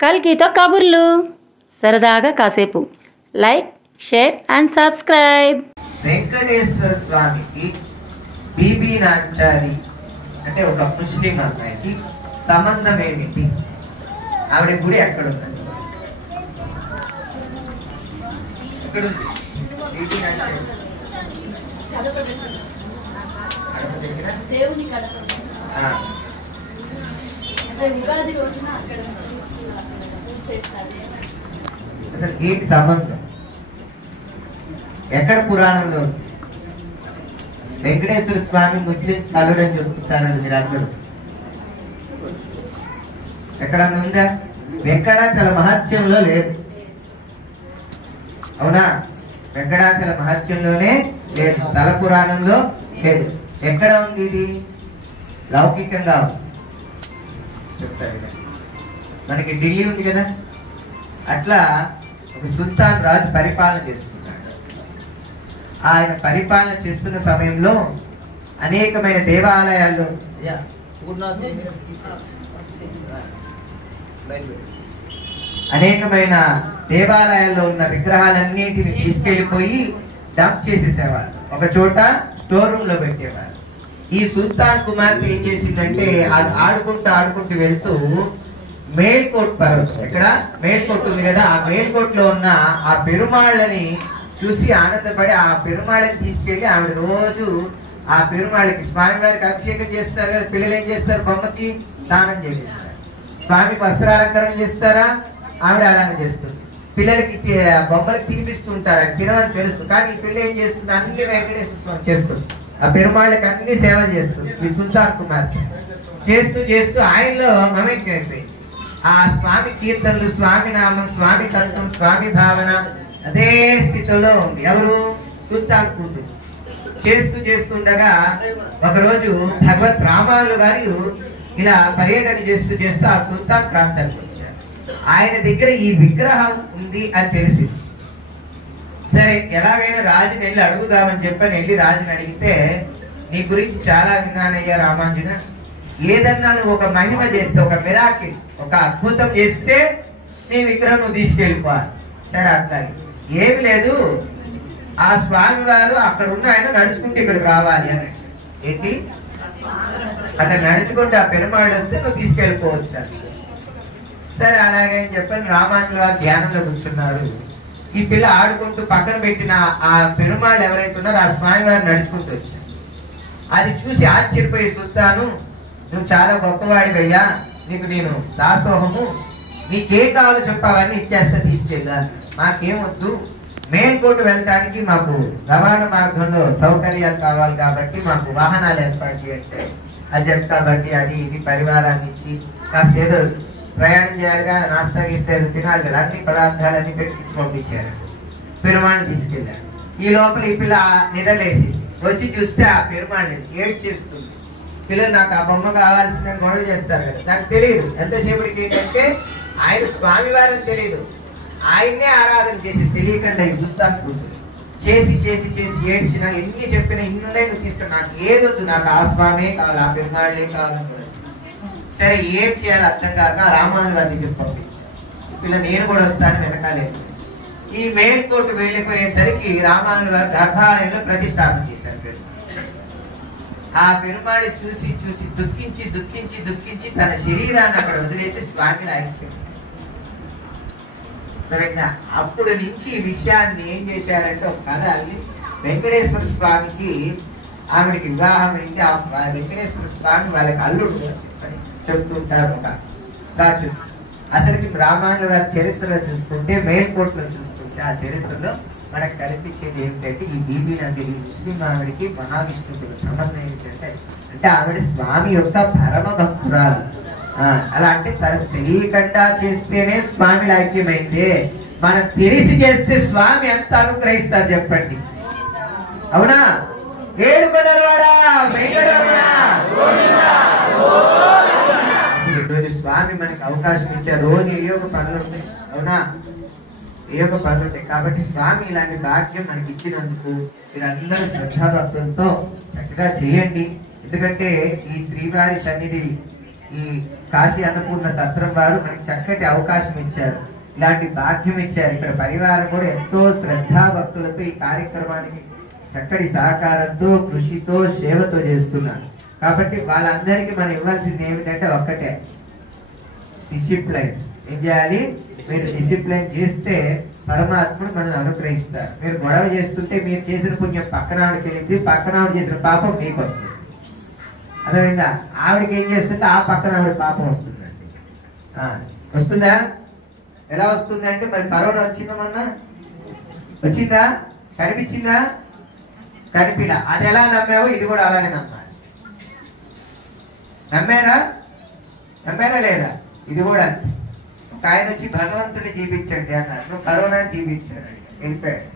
కల్కితో కబుర్లు సరదాగా కాసేపు. Like, share and subscribe. Venkateswara స్వామికి బీబీ నాంచారి అంటే ఒక ముస్లిం అమ్మాయికి సంబంధం ఏమిటి? ఆవిడ గుడి ఎక్కడ ఉన్నది? ఎక్కడుంది బీబీ నాంచారి? అసలు ఏంటి సంబంధం? ఎక్కడ పురాణంలో వెంకటేశ్వర స్వామి ముస్లింస్ కలుడని చెప్తారని మీరు అందరూ ఎక్కడన్నా ఉందా? వెంకటాచల మహత్యంలో లేదు. అవునా? వెంకటాచల మహత్యంలోనే లేదు, స్థల పురాణంలో లేదు. ఎక్కడ ఉంది ఇది? లౌకికంగా చెప్తారు. మనకి ఢిల్లీ ఉంది కదా, అట్లా ఒక సుల్తాన్ రాజు పరిపాలన చేస్తున్నాడు. ఆయన పరిపాలన చేస్తున్న సమయంలో అనేకమైన దేవాలయాల్లో ఉన్న విగ్రహాలన్నింటిని తీసుకెళ్లిపోయి డంప్ చేసేసేవారు. ఒక చోట స్టోర్ రూమ్ లో పెట్టేవారు. ఈ సుల్తాన్ కుమార్తె ఏం చేసిందంటే ఆడుకుంటూ వెళ్తూ మేల్కోట్ పర్వతం, ఇక్కడ మేల్కోట్ ఉంది కదా, ఆ మేల్కోట్ లో ఉన్న ఆ పెరుమాళ్ళని చూసి ఆనందపడి ఆ పెరుమాళ్ళని తీసుకెళ్లి ఆవిడ రోజు ఆ పెరుమాళ్ళకి స్వామివారికి అభిషేకం చేస్తారు కదా. పిల్లలు ఏం చేస్తారు? బొమ్మకి స్నానం చేపిస్తారు. స్వామికి వస్త్రాలంకరణ చేస్తారా? ఆవిడ అలానే చేస్తుంది. పిల్లలకి బొమ్మలకి తినిపిస్తూ ఉంటారు. అవి తినవని తెలుసు, కానీ ఈ పిల్ల ఏం చేస్తుంది? అన్ని వెంకటేశ్వర స్వామి చేస్తుంది. ఆ పెరుమాళ్ళకి అన్ని సేవలు చేస్తుంది. ఈ సుల్తాన్ కుమార్తె చేస్తూ ఆయనలో మమేకమైపోయింది. ఆ స్వామి కీర్తనలు, స్వామి నామం, స్వామి తత్వం, స్వామి భావన అదే స్థితిలో ఉంది. ఎవరు? సుల్తాన్ కూతురు. చేస్తుండగా ఒకరోజు భగవత్ రామాలు గారు ఇలా పర్యటన చేస్తూ ఆ సుల్తాన్ ప్రాంతానికి వచ్చారు. ఆయన దగ్గర ఈ విగ్రహం ఉంది అని తెలిసింది. సరే, ఎలాగైనా రాజుని వెళ్ళి అడుగుదామని చెప్పని వెళ్ళి రాజుని అడిగితే, నీ గురించి చాలా విన్నానయ్యా రామాంజన, ఏదన్నా నువ్వు ఒక మహిమ చేస్తే, ఒక మిరాకిల్, ఒక అద్భుతం చేస్తే నీ విగ్రహం నువ్వు తీసుకెళ్ళిపోవాలి. సరే, అట్లాగే. ఏమి లేదు, ఆ స్వామి వారు అక్కడ ఉన్న ఆయన నడుచుకుంటే ఇక్కడికి రావాలి అని. ఏంటి? అక్కడ నడుచుకుంటే ఆ పెరుమాళ్ళు వస్తే నువ్వు తీసుకెళ్ళిపోవచ్చు అని. సరే, అలాగే అని చెప్పని రామాంజుల వారు ధ్యానంలో కూర్చున్నారు. ఈ పిల్ల ఆడుకుంటూ పక్కన పెట్టిన ఆ పెరుమాళ్ళు ఎవరైతే ఉన్నారో ఆ స్వామి వారు నడుచుకుంటూ వచ్చారు. అది చూసి ఆశ్చర్యపోయి, సుల్తాను, నువ్వు చాలా గొప్పవాడివయ్యా, నీకు నేను దాసోహము, నీకేం కావాలో చెప్పావన్నీ ఇచ్చేస్తా, తీసుకెళ్ళా. మాకేమొద్దు, మేల్కోట వెళ్ళడానికి మాకు రవాణా మార్గంలో సౌకర్యాలు కావాలి కాబట్టి మాకు వాహనాలు ఏర్పాటు చేయంటే అది చెప్తా. కాబట్టి అది ఇది పరివారాన్ని ఇచ్చి కాస్త ఏదో ప్రయాణం చేయాలిగా, నాస్తా గీస్తే ఏదో తినాలి కదా, అన్ని పదార్థాలన్నీ పెట్టించి పంపించారు. పెరుమాళ్ళని తీసుకెళ్ళారు. ఈ లోపల ఈ పిల్ల నిద్రలేసి వచ్చి చూస్తే ఆ పెరుమాళ్ళని ఏడ్ చేస్తుంది. పిల్లలు నాకు ఆ బొమ్మ కావాల్సిన గొడవ చేస్తారు కదా, నాకు తెలియదు ఎంతసేపటికి ఏంటంటే ఆయన స్వామి వారని తెలియదు, ఆయన్నే ఆరాధన చేసి తెలియకుండా ఈ సుల్తాన్ కూతురు చేసి ఏడ్చిన, ఎన్ని చెప్పినా ఇన్నునే నువ్వు తీసుకున్నా, నాకు ఏదొద్దు, నాకు ఆ స్వామే కావాలి, ఆ పెరుమాళ్ళే కావాలని. సరే, ఏం చేయాలి అర్థం కాక రామాను వారిని చెప్పి పంపించారు. పిల్ల నేను కూడా వస్తాను వెనకాలే. ఈ మేల్కోట వెళ్ళిపోయేసరికి రామాను వారు గర్భాలయంలో ప్రతిష్టాపన చేశారు. ఆ పెరుమాళి చూసి దుఃఖించి తన శరీరాన్ని అక్కడ వదిలేసి స్వామిని అయిపోయింది. అప్పుడు నుంచి ఈ విషయాన్ని ఏం చేశారంటే, ఒక కథ అల్లి వెంకటేశ్వర స్వామికి ఆవిడికి వివాహం అయింది. ఆ వెంకటేశ్వర స్వామి వాళ్ళకి అల్లుడు అని చెప్తుంటారు ఒక రాజు. అసలుకి రామాయణ వారి చరిత్రలో చూసుకుంటే, మేల్కోట్లో చూసుకుంటే, ఆ చరిత్రలో మనకు కనిపించేది ఏమిటంటే, ఈ బీబీ నాంచారి ముస్లిం ఆవిడికి మహావిష్ణువుకి సంబంధం ఏమిటంటే, అంటే ఆవిడ స్వామి యొక్క పరమ భక్తురాలు. అలా అంటే తనకు తెలియకుండా చేస్తేనే స్వామి లాక్యమైంది, మనం తెలిసి చేస్తే స్వామి ఎంత అనుగ్రహిస్తారు చెప్పండి. అవునా? ఏడుకొండలవాడా వెంకటరమణ, స్వామి మనకి అవకాశం ఇచ్చారు. రోజు ఏ ఒక పనులు ఉంటాయి. అవునా? ఏ ఒక పనులు ఉంటాయి. కాబట్టి స్వామి ఇలాంటి భాగ్యం మనకి ఇచ్చినందుకు మీరందరూ శ్రద్ధాభక్తులతో చక్కగా చేయండి. ఎందుకంటే ఈ శ్రీవారి సన్నిధి ఈ కాశీ అన్నపూర్ణ సత్రం వారు మనకి చక్కటి అవకాశం ఇచ్చారు, ఇలాంటి భాగ్యం ఇచ్చారు. ఇక్కడ పరివారం కూడా ఎంతో శ్రద్ధాభక్తులతో ఈ కార్యక్రమానికి చక్కటి సహకారంతో, కృషితో, సేవతో చేస్తున్నారు. కాబట్టి వాళ్ళందరికీ మనం ఇవ్వాల్సింది ఏమిటంటే ఒక్కటే, డిసిప్లైన్. ఏం చేయాలి? మీరు డిసిప్లైన్ చేస్తే పరమాత్ముడు మనల్ని అనుగ్రహిస్తారు. మీరు గొడవ చేస్తుంటే మీరు చేసిన పుణ్యం పక్కన ఆవిడకి వెళ్ళింది, పక్కన ఆవిడ చేసిన పాపం మీకు వస్తుంది. అర్థమైందా? ఆవిడకి ఏం చేస్తుంటే ఆ పక్కన ఆవిడ పాపం వస్తుందండి. వస్తుందా? ఎలా వస్తుంది అంటే, మరి కరోనా వచ్చిందా? మొన్న వచ్చిందా? కనిపించిందా? కనిపిలా. అది ఎలా నమ్మావో ఇది కూడా అలానే నమ్మాలి. నమ్మారా లేదా? ఇది కూడా అంతే. ఒక ఆయన వచ్చి భగవంతుడిని జీవించండి అన్నారు, నువ్వు కరోనాని జీవించాడు, వెళ్ళిపోయాడు.